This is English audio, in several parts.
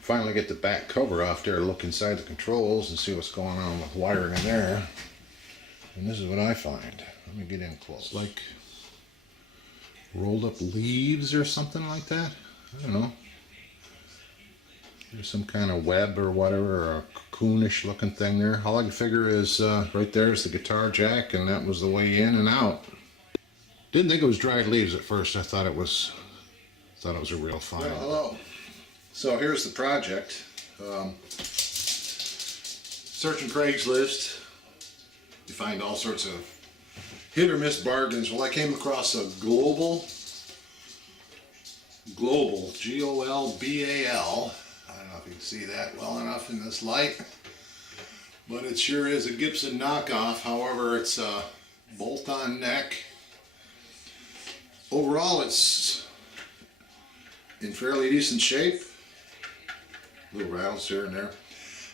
finally get the back cover off there, look inside the controls and see what's going on with wiring in there. And this is what I find. Let me get in close. It's like rolled up leaves or something like that. I don't know. There's some kind of web or whatever, or a cocoonish looking thing there. All I can figure is right there is the guitar jack, and that was the way in and out. Didn't think it was dried leaves at first. I thought it was a real find. Well, hello. So here's the project. Searching Craigslist, you find all sorts of hit or miss bargains. Well, I came across a global, G-O-L-B-A-L. I don't know if you can see that well enough in this light, but it sure is a Gibson knockoff. However, it's a bolt-on neck. Overall, it's in fairly decent shape. Little rattles here and there.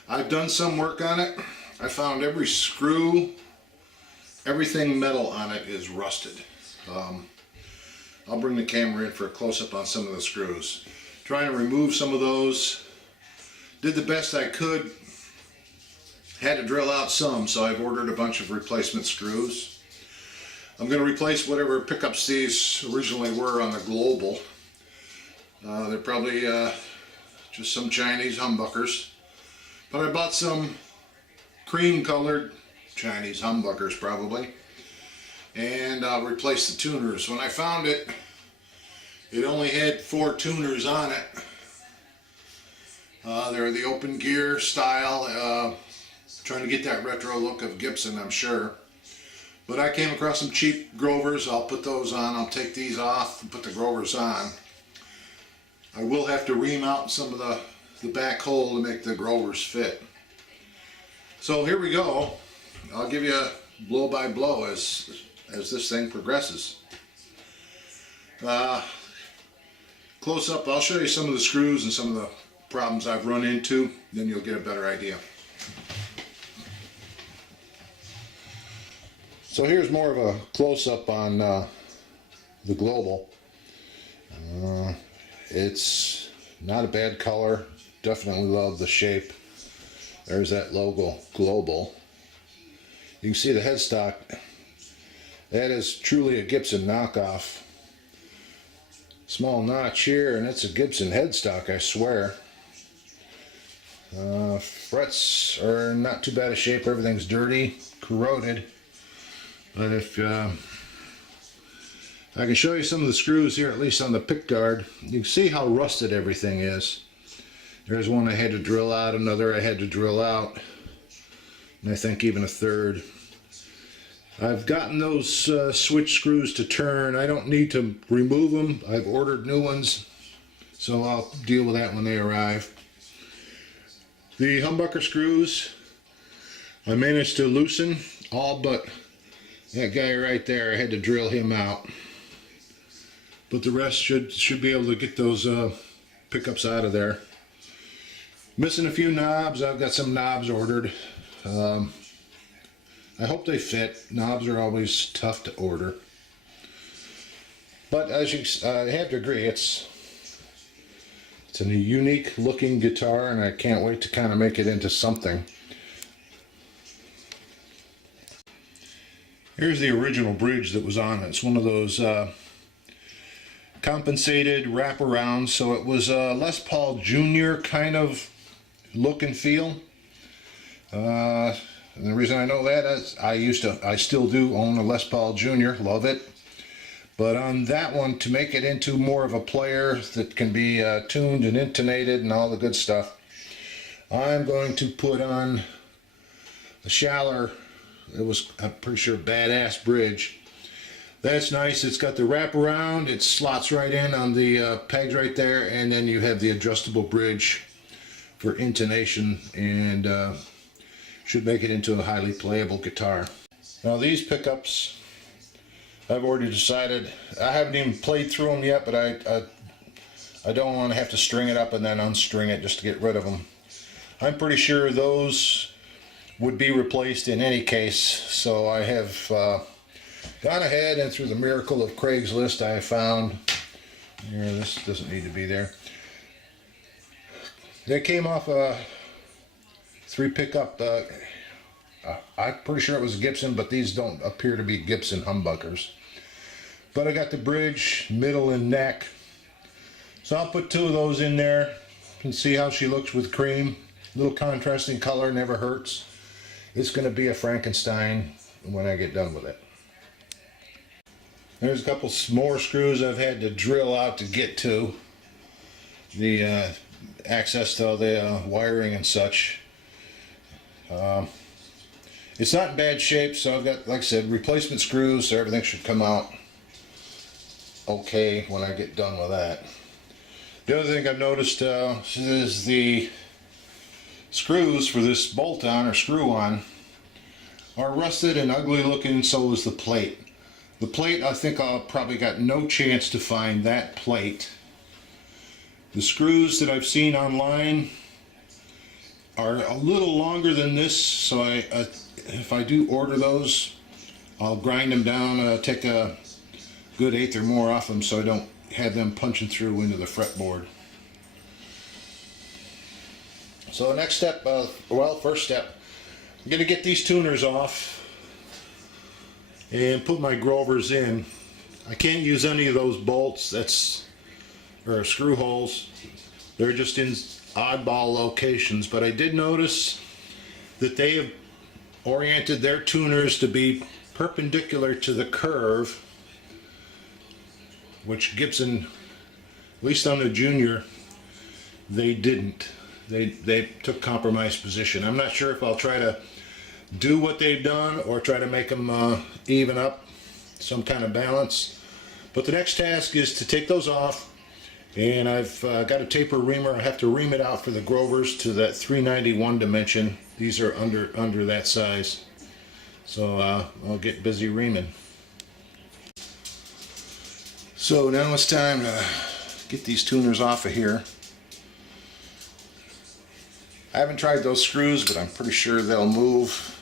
I've done some work on it. I found every screw, everything metal on it is rusted. I'll bring the camera in for a close-up on some of the screws. Trying to remove some of those. Did the best I could. Had to drill out some, so I've ordered a bunch of replacement screws. I'm going to replace whatever pickups these originally were on the Global. They're probably just some Chinese humbuckers. But I bought some cream-colored Chinese humbuckers probably, and replaced the tuners. When I found it, it only had 4 tuners on it. They're the open gear style, trying to get that retro look of Gibson, I'm sure. But I came across some cheap Grovers. I'll put those on. I'll take these off and put the Grovers on. I will have to ream out some of the back hole to make the Grovers fit. So here we go. I'll give you a blow by blow as this thing progresses. Close up, I'll show you some of the screws and some of the problems I've run into, then you'll get a better idea. So here's more of a close-up on the Global. It's not a bad color. Definitely love the shape. There's that logo, Global. You can see the headstock. That is truly a Gibson knockoff. Small notch here, and it's a Gibson headstock, I swear. Frets are not too bad a shape. Everything's dirty, corroded. But if I can show you some of the screws here, at least on the pickguard, you can see how rusted everything is. There's one I had to drill out, another I had to drill out, and I think even a third. I've gotten those switch screws to turn. I don't need to remove them. I've ordered new ones, so I'll deal with that when they arrive. The humbucker screws, I managed to loosen all but that guy right there. I had to drill him out. But the rest should be able to get those pickups out of there. Missing a few knobs. I've got some knobs ordered. I hope they fit. Knobs are always tough to order. But as you, I have to agree, it's a unique looking guitar, and I can't wait to kind of make it into something. Here's the original bridge that was on it. It's one of those compensated wraparounds, so it was a Les Paul Jr. kind of look and feel. And the reason I know that is I still do own a Les Paul Jr. Love it. But on that one, to make it into more of a player that can be tuned and intonated and all the good stuff, I'm going to put on the Schaller. It was, I'm pretty sure, badass bridge. That's nice. It's got the wraparound. It slots right in on the pegs right there, and then you have the adjustable bridge for intonation, and should make it into a highly playable guitar. Now these pickups, I've already decided, I haven't even played through them yet, but I don't want to have to string it up and then unstring it just to get rid of them. I'm pretty sure those would be replaced in any case, so I have gone ahead and through the miracle of Craigslist I found, here, this doesn't need to be there, They came off a 3 pickup. I'm pretty sure it was Gibson, but these don't appear to be Gibson humbuckers. But I got the bridge, middle, and neck. So I'll put 2 of those in there and see how she looks with cream. A little contrasting color never hurts. It's going to be a Frankenstein when I get done with it. There's a couple more screws I've had to drill out to get to the access to all the wiring and such. It's not in bad shape, so I've got, like I said, replacement screws, so everything should come out okay when I get done with that. The other thing I've noticed is the screws for this bolt-on or screw-on are rusted and ugly looking, so is the plate. The plate, I think I've probably got no chance to find that plate. The screws that I've seen online are a little longer than this, so if I do order those, I'll grind them down, take a good 1/8 or more off them so I don't have them punching through into the fretboard. So next step, first step, I'm going to get these tuners off and put my Grovers in. I can't use any of those bolts, or screw holes. They're just in oddball locations, but I did notice that they have oriented their tuners to be perpendicular to the curve, which Gibson, at least on the Junior, they didn't. They took compromised position. I'm not sure if I'll try to do what they've done or try to make them even up, some kind of balance. But the next task is to take those off, and I've got a taper reamer. I have to ream it out for the Grovers to that 391 dimension. These are under that size, so I'll get busy reaming. So now it's time to get these tuners off of here. I haven't tried those screws, but I'm pretty sure they'll move.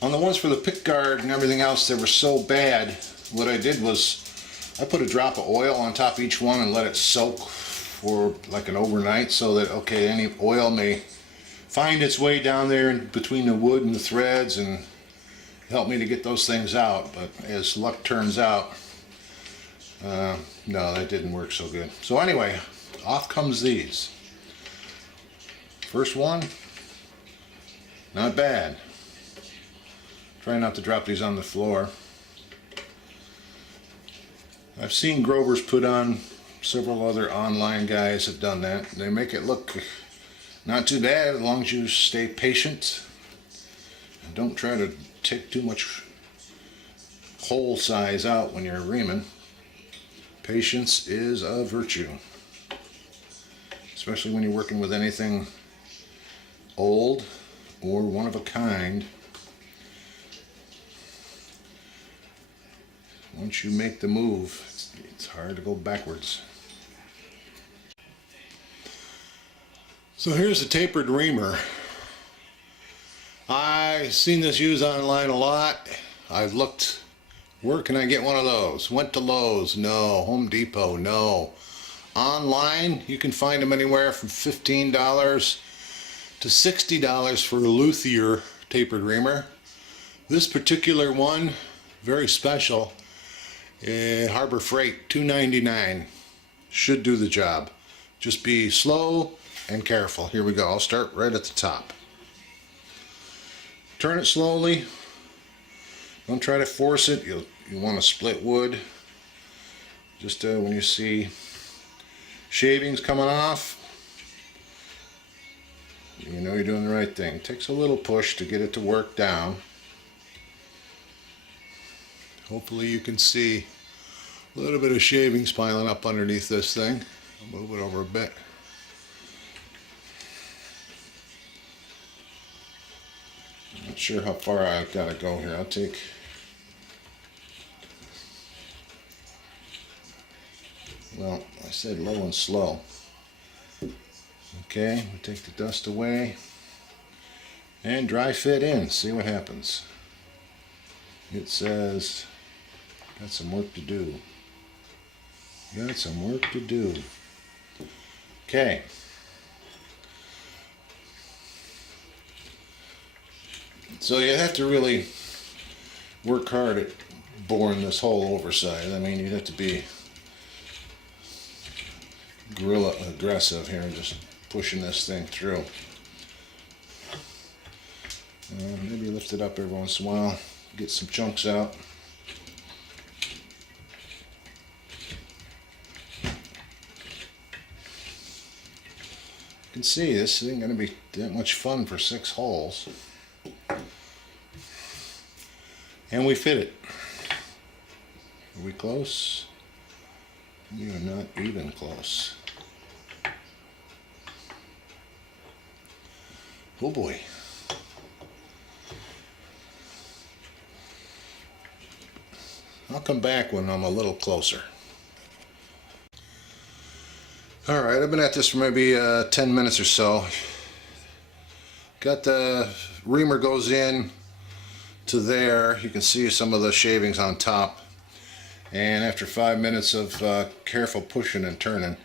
On the ones for the pick guard and everything else, they were so bad, what I did was I put a drop of oil on top of each one and let it soak for like an overnight, so that, okay, any oil may find its way down there in between the wood and the threads and help me to get those things out. But as luck turns out, no, that didn't work so good. So anyway, off comes these. First one, not bad. Try not to drop these on the floor. I've seen Grovers put on, several other online guys have done that. They make it look not too bad as long as you stay patient and don't try to take too much hole size out when you're reaming. Patience is a virtue, especially when you're working with anything old or one of a kind. Once you make the move, it's hard to go backwards. So here's a tapered reamer. I've seen this used online a lot. I've looked, where can I get one of those? Went to Lowe's, no. Home Depot, no. Online, you can find them anywhere from $15 to $60 for a luthier tapered reamer. This particular one, very special. Harbor Freight, $2.99. Should do the job. Just be slow and careful. Here we go. I'll start right at the top. Turn it slowly. Don't try to force it. You want to split wood. Just when you see shavings coming off, you know you're doing the right thing. It takes a little push to get it to work down. Hopefully you can see a little bit of shavings piling up underneath this thing. I'll move it over a bit. I'm not sure how far I've got to go here. I'll take well, I said low and slow. Okay, we'll take the dust away and dry fit in. See what happens. It says, got some work to do. Got some work to do. Okay. So you have to really work hard at boring this hole overside. I mean, you'd have to be guerrilla aggressive here and just pushing this thing through. Maybe lift it up every once in a while, get some chunks out. You can see this isn't going to be that much fun for 6 holes. And we fit it. Are we close? We are not even close. Oh boy. I'll come back when I'm a little closer. Alright, I've been at this for maybe 10 minutes or so. Got the reamer goes in to there. You can see some of the shavings on top. And after 5 minutes of careful pushing and turning,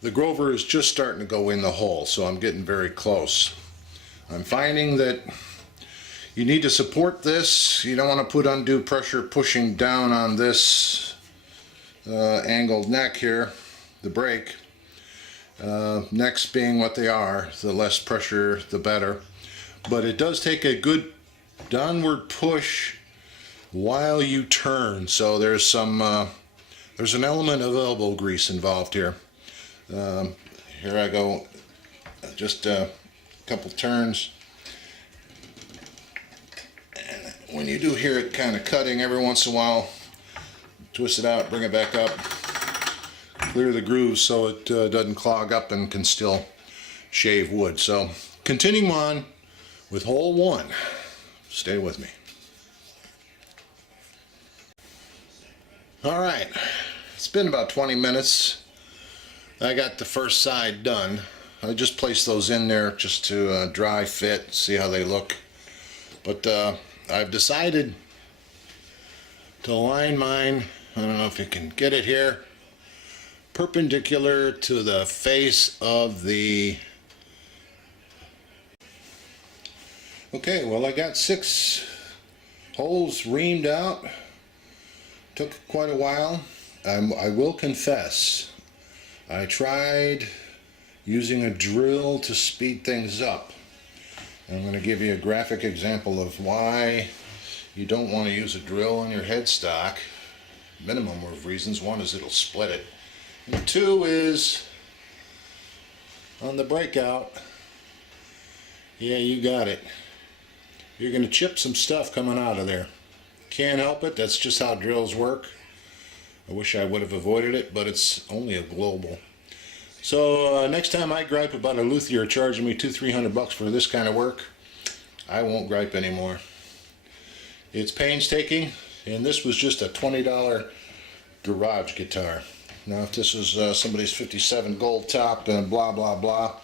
the Grover is just starting to go in the hole, so I'm getting very close. I'm finding that you need to support this. You don't want to put undue pressure pushing down on this angled neck here, the brake. Necks being what they are, the less pressure the better. But it does take a good downward push while you turn. So there's an element of elbow grease involved here. Here I go, just a couple turns. When you do hear it kind of cutting every once in a while, twist it out, bring it back up, clear the grooves so it doesn't clog up and can still shave wood. So continuing on with hole 1. Stay with me. Alright, it's been about 20 minutes. I got the first side done. I just placed those in there just to dry fit, see how they look. But I've decided to line mine, I don't know if you can get it here, perpendicular to the face of the... Okay, well, I got 6 holes reamed out. Took quite a while. I will confess, I tried using a drill to speed things up. I'm going to give you a graphic example of why you don't want to use a drill on your headstock. Minimum of reasons. 1 is it'll split it. And 2 is on the breakout. Yeah, you got it. You're going to chip some stuff coming out of there. Can't help it. That's just how drills work. I wish I would have avoided it, but it's only a global. So next time I gripe about a luthier charging me $200-300 for this kind of work, I won't gripe anymore. It's painstaking, and this was just a $20 garage guitar. Now if this was somebody's 57 gold top and blah blah blah,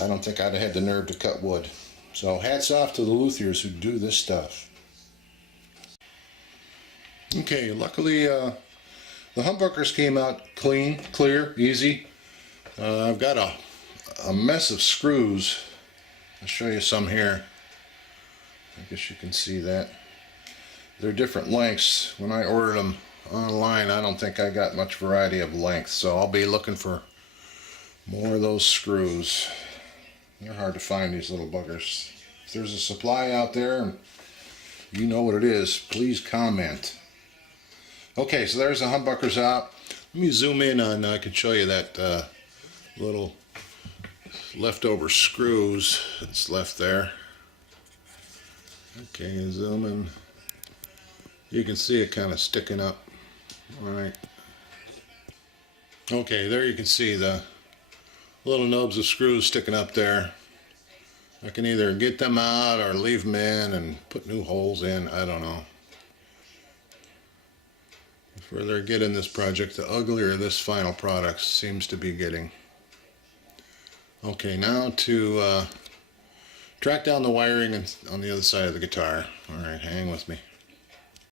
I don't think I'd have had the nerve to cut wood. So hats off to the luthiers who do this stuff. Okay, luckily the humbuckers came out clean, clear, easy. I've got a mess of screws. I'll show you some here. I guess you can see that. They're different lengths. When I ordered them online, I don't think I got much variety of length, so I'll be looking for more of those screws. They're hard to find, these little buggers. If there's a supply out there and you know what it is, please comment. Okay, so there's the humbuckers out. Let me zoom in on, I can show you that little leftover screws that's left there. Okay, zoom in. You can see it kind of sticking up. Alright. Okay, there you can see the little nubs of screws sticking up there. I can either get them out or leave them in and put new holes in. I don't know. The further I get in this project, the uglier this final product seems to be getting. Okay, now to track down the wiring on the other side of the guitar. Alright, hang with me.